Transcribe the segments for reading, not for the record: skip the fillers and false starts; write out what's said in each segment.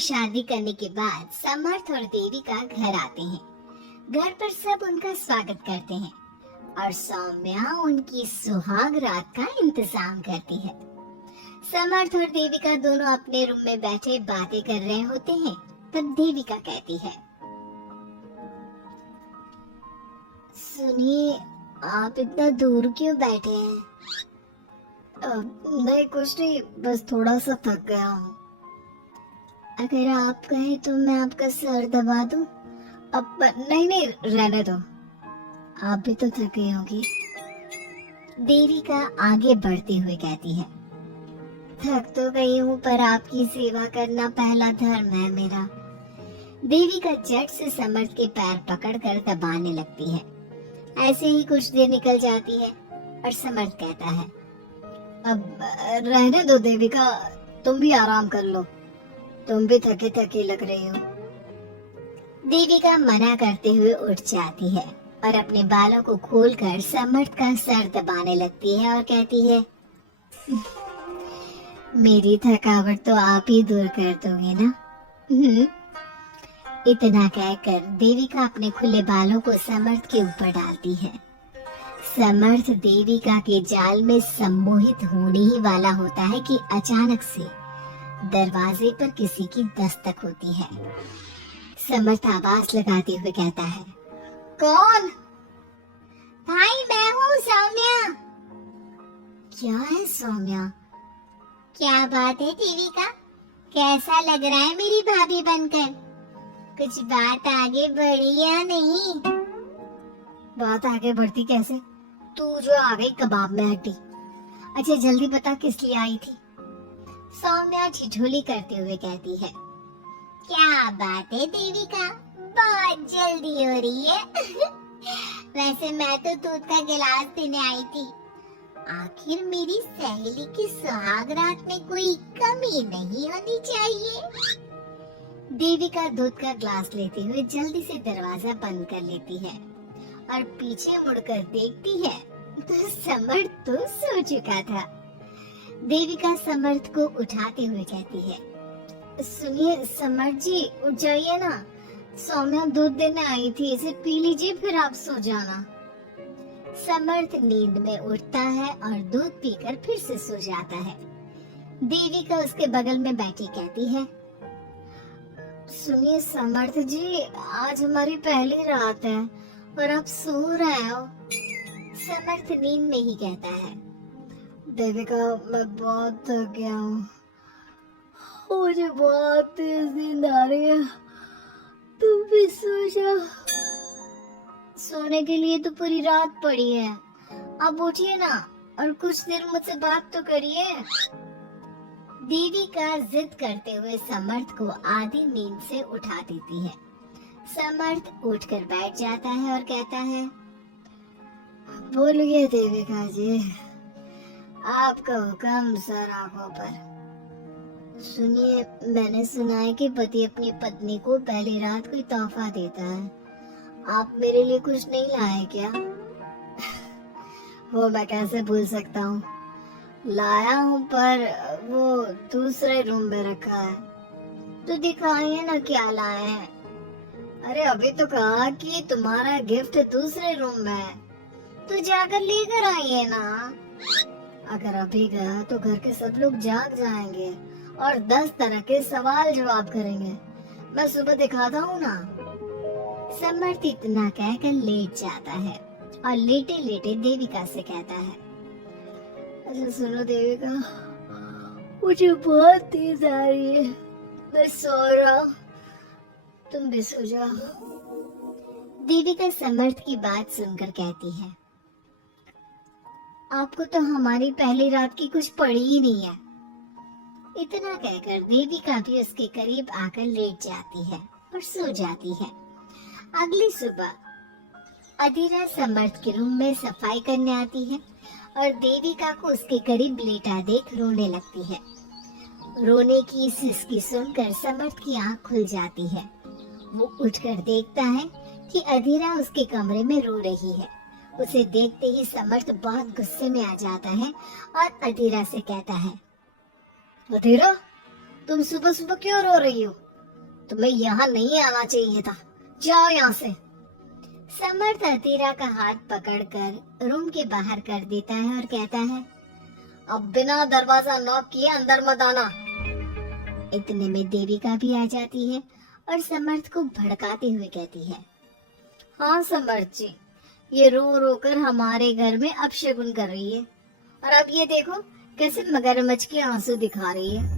शादी करने के बाद समर्थ और देविका घर आते हैं। घर पर सब उनका स्वागत करते हैं और सौम्या उनकी सुहाग रात का इंतजाम करती है। समर्थ और देविका दोनों अपने रूम में बैठे बातें कर रहे होते हैं। तब देविका कहती है, सुनिए, आप इतना दूर क्यों बैठे हैं? नहीं कुछ नहीं, बस थोड़ा सा थक गया हूँ। अगर आप कहें तो मैं आपका सर दबा दूं? अब नहीं, रहने दो, आप भी तो थक गई होंगी। देविका आगे बढ़ते हुए कहती है, थक तो गई हूँ पर आपकी सेवा करना पहला धर्म है मेरा। देविका झट से समर्थ के पैर पकड़कर दबाने लगती है। ऐसे ही कुछ देर निकल जाती है और समर्थ कहता है, अब रहने दो देविका, तुम भी आराम कर लो, तुम भी थकी थकी लग रही हो। देविका मना करते हुए उठ जाती है और अपने बालों को खोलकर समर्थ का सर दबाने लगती है और कहती है, मेरी थकावट तो आप ही दूर कर दोगे ना? इतना कहकर देविका अपने खुले बालों को समर्थ के ऊपर डालती है। समर्थ देविका के जाल में सम्मोहित होने ही वाला होता है कि अचानक से दरवाजे पर किसी की दस्तक होती है। समर्थ आवाज लगाते हुए कहता है, कौन? भाई मैं हूँ सौम्या। क्या है सौम्या? क्या बात है देविका, कैसा लग रहा है मेरी भाभी बनकर? कुछ बात आगे बढ़ी या नहीं? बात आगे बढ़ती कैसे? तू जो आ गई कबाब में हड्डी। अच्छा जल्दी बता किस लिए आई थी? सौम्या ठिठोली करते हुए कहती है, क्या बात है देविका, बहुत जल्दी हो रही है। वैसे मैं तो दूध का गिलास देने आई थी। आखिर मेरी सहेली की सुहाग रात में कोई कमी नहीं होनी चाहिए। देविका दूध का ग्लास लेते हुए जल्दी से दरवाजा बंद कर लेती है और पीछे मुड़कर देखती है तो समर्थ तो सो चुका था। देविका समर्थ को उठाते हुए कहती है, सुनिए समर्थ जी, उठ जाइए ना, सौम्या दूध देने आई थी, इसे पी लीजिए फिर आप सो जाना। समर्थ नींद में उठता है और दूध पीकर फिर से सो जाता है। देविका उसके बगल में बैठी कहती है, सुनिए समर्थ जी, आज हमारी पहली रात है और आप सो रहे हो। समर्थ नींद में ही कहता है, देविका मैं बहुत थक गया हूँ, मुझे बहुत तेज नींद आ रही है, तुम भी सो जाओ। सोने के लिए तो पूरी रात पड़ी है, अब उठिए ना और कुछ देर मुझसे बात तो करिए। देविका जिद करते हुए समर्थ को आधी नींद से उठा देती है। समर्थ उठकर बैठ जाता है और कहता है, बोलिए देविका जी, आपका हुक्म सर आंखों पर। सुनिए, मैंने सुना है कि पति अपनी पत्नी को पहली रात कोई तोहफा देता है, आप मेरे लिए कुछ नहीं लाए क्या? वो मैं कैसे भूल सकता हूँ, लाया हूँ पर वो दूसरे रूम में रखा है। तो दिखाइए ना क्या लाए हैं। अरे अभी तो कहा कि तुम्हारा गिफ्ट दूसरे रूम में है, तो जाकर लेकर आइए ना। अगर अभी गया तो घर के सब लोग जाग जाएंगे और 10 तरह के सवाल जवाब करेंगे। मैं सुबह दिखाता हूँ ना। समर्थ इतना कहकर लेट जाता है और लेटे लेटे देविका से कहता है, अच्छा सुनो देविका, मुझे बहुत तेज आ रही है, मैं सो रहा हूँ, तुम भी सो जाओ। देविका समर्थ की बात सुनकर कहती है, आपको तो हमारी पहली रात की कुछ पड़ी ही नहीं है। इतना कहकर देविका भी उसके करीब आकर लेट जाती है और सो जाती है। अगली सुबह अधीरा समर्थ के रूम में सफाई करने आती है और देविका को उसके करीब लेटा देख रोने लगती है। रोने की सिसकी सुनकर समर्थ की आंख खुल जाती है। वो उठकर देखता है कि अधीरा उसके कमरे में रो रही है। उसे देखते ही समर्थ बहुत गुस्से में आ जाता है और अधीरा से कहता है, अधीरा तुम सुबह सुबह क्यों रो रही हो? तुम्हें यहाँ नहीं आना चाहिए था, जाओ यहाँ से। समर्थ अधीरा का हाथ पकड़कर रूम के बाहर कर देता है और कहता है, अब बिना दरवाजा नॉक किए अंदर मत आना। इतने में देविका भी आ जाती है और समर्थ को भड़काते हुए कहती है, हाँ समर्थ जी, ये रो रो कर हमारे घर में अपशगुन कर रही है, और अब ये देखो कैसे मगरमच्छ के आंसू दिखा रही है।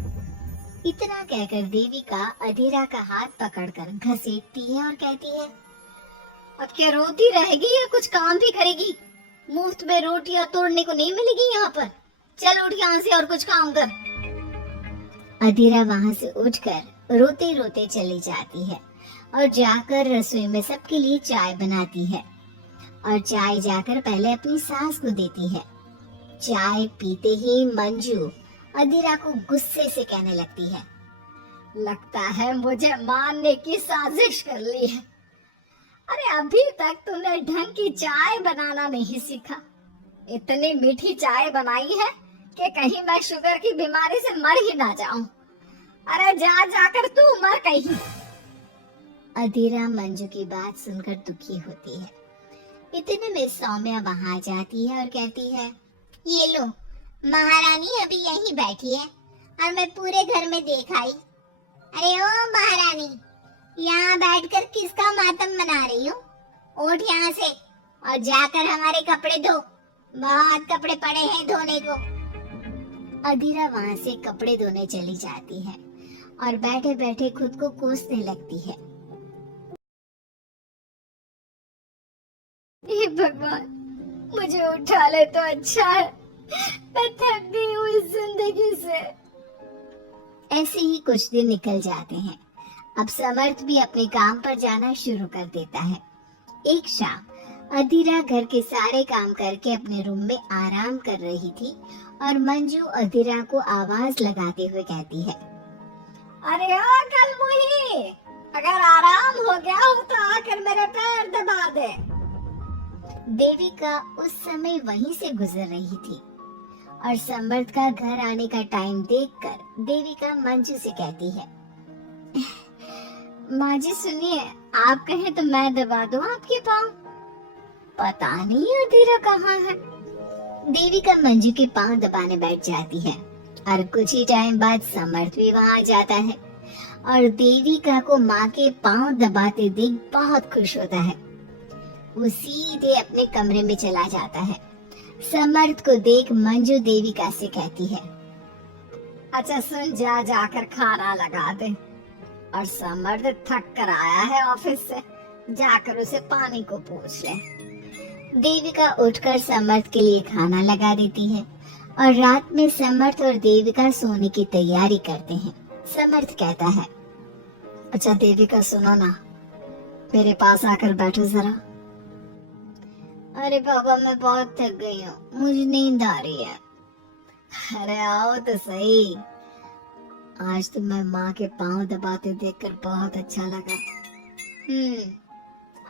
इतना कहकर देविका अधीरा का हाथ पकड़कर घसीटती है और कहती है, अब क्या रोती रहेगी या कुछ काम भी करेगी? मुफ्त में रोटियां तोड़ने को नहीं मिलेगी यहाँ पर। चल उठ यहाँ से और कुछ काम कर। अधीरा वहाँ से उठकर रोते रोते चली जाती है और जाकर रसोई में सबके लिए चाय बनाती है, और चाय जाकर पहले अपनी सास को देती है। चाय पीते ही मंजू अधीरा को गुस्से से कहने लगती है, लगता है मुझे मारने की साजिश कर ली है। अरे अभी तक तूने ढंग की चाय बनाना नहीं सीखा। इतनी मीठी चाय बनाई है कि कहीं मैं शुगर की बीमारी से मर ही ना जाऊं। अरे जा जाकर तू मर कहीं। अधीरा मंजू की बात सुनकर दुखी होती है। इतने में सौम्या वहां जाती है और कहती है, ये लो, महारानी अभी यहीं बैठी है और मैं पूरे घर में देख आई। अरे ओ महारानी, यहाँ बैठकर किसका मातम मना रही हो? उठ यहाँ से और जाकर हमारे कपड़े धो, बहुत कपड़े पड़े हैं धोने को। अधीरा वहां से कपड़े धोने चली जाती है और बैठे बैठे खुद को कोसने लगती है। हे भगवान, मुझे उठा ले तो अच्छा है, मैं थक गई हूँ इस जिंदगी से। ऐसे ही कुछ दिन निकल जाते हैं। अब समर्थ भी अपने काम पर जाना शुरू कर देता है। एक शाम अधीरा घर के सारे काम करके अपने रूम में आराम कर रही थी और मंजू अधीरा को आवाज लगाते हुए कहती है, अरे ओ कलमुही, अगर आराम हो गया हो तो आकर मेरे पैर दबा दे। देविका उस समय वहीं से गुजर रही थी और समर्थ का घर आने का टाइम देखकर देविका मंजू से कहती है, माँ जी सुनिए, आप कहें तो मैं दबा दूं आपके पाँव। पता नहीं अधीरा कहाँ है। देविका मंजू के पाँव दबाने बैठ जाती है और कुछ ही टाइम बाद समर्थ भी वहाँ आ जाता है और देविका को माँ के पाँव दबाते देख बहुत खुश होता है। वो सीधे अपने कमरे में चला जाता है। समर्थ को देख मंजू देविका से कहती है, अच्छा सुन, जा जाकर खाना लगा दे। और समर्थ थक कर आया है ऑफिस से, जाकर उसे पानी को पूछ ले। देविका उठकर समर्थ के लिए खाना लगा देती है और रात में समर्थ और देविका सोने की तैयारी करते हैं। समर्थ कहता है, अच्छा देविका सुनो ना, मेरे पास आकर बैठो जरा। अरे बाबा, मैं बहुत थक गई हूँ, मुझे नींद आ रही है। अरे आओ तो सही, आज तो मैं माँ के पाँव दबाते देखकर बहुत अच्छा लगा।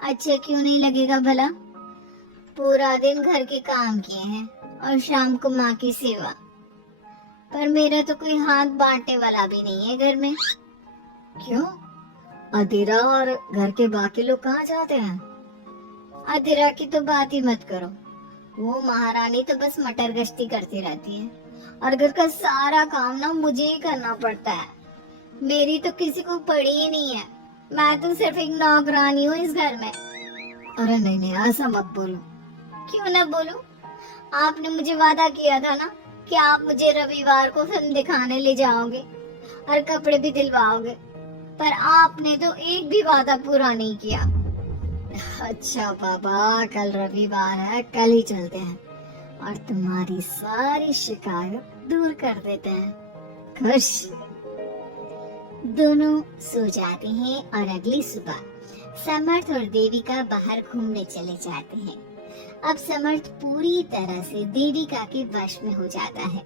अच्छा क्यों नहीं लगेगा भला? पूरा दिन घर के काम किए हैं और शाम को माँ की सेवा, पर मेरा तो कोई हाथ बांटने वाला भी नहीं है घर में। क्यों? अधीरा और घर के बाकी लोग कहाँ जाते हैं? अधीरा की तो बात ही मत करो, वो महारानी तो बस मटर गश्ती करती रहती है और घर का सारा काम ना मुझे ही करना पड़ता है। मेरी तो किसी को पड़ी ही नहीं है, मैं तो सिर्फ एक नौकरानी हूँ इस घर में। अरे नहीं नहीं, ऐसा मत बोलो। क्यों ना बोलूं? आपने मुझे वादा किया था ना कि आप मुझे रविवार को फिल्म दिखाने ले जाओगे और कपड़े भी दिलवाओगे, पर आपने तो एक भी वादा पूरा नहीं किया। अच्छा बाबा, कल रविवार है, कल ही चलते हैं और तुम्हारी सारी शिकायत दूर कर देते हैं। खुश? दोनों सो जाते हैं और अगली सुबह समर्थ और देविका बाहर घूमने चले जाते हैं। अब समर्थ पूरी तरह से देविका के वश में हो जाता है।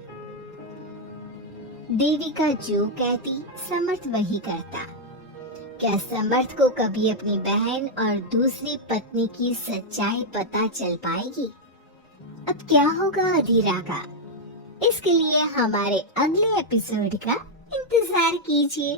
देविका जो कहती समर्थ वही करता। क्या समर्थ को कभी अपनी बहन और दूसरी पत्नी की सच्चाई पता चल पाएगी? अब क्या होगा अधीरा का? इसके लिए हमारे अगले एपिसोड का इंतजार कीजिए।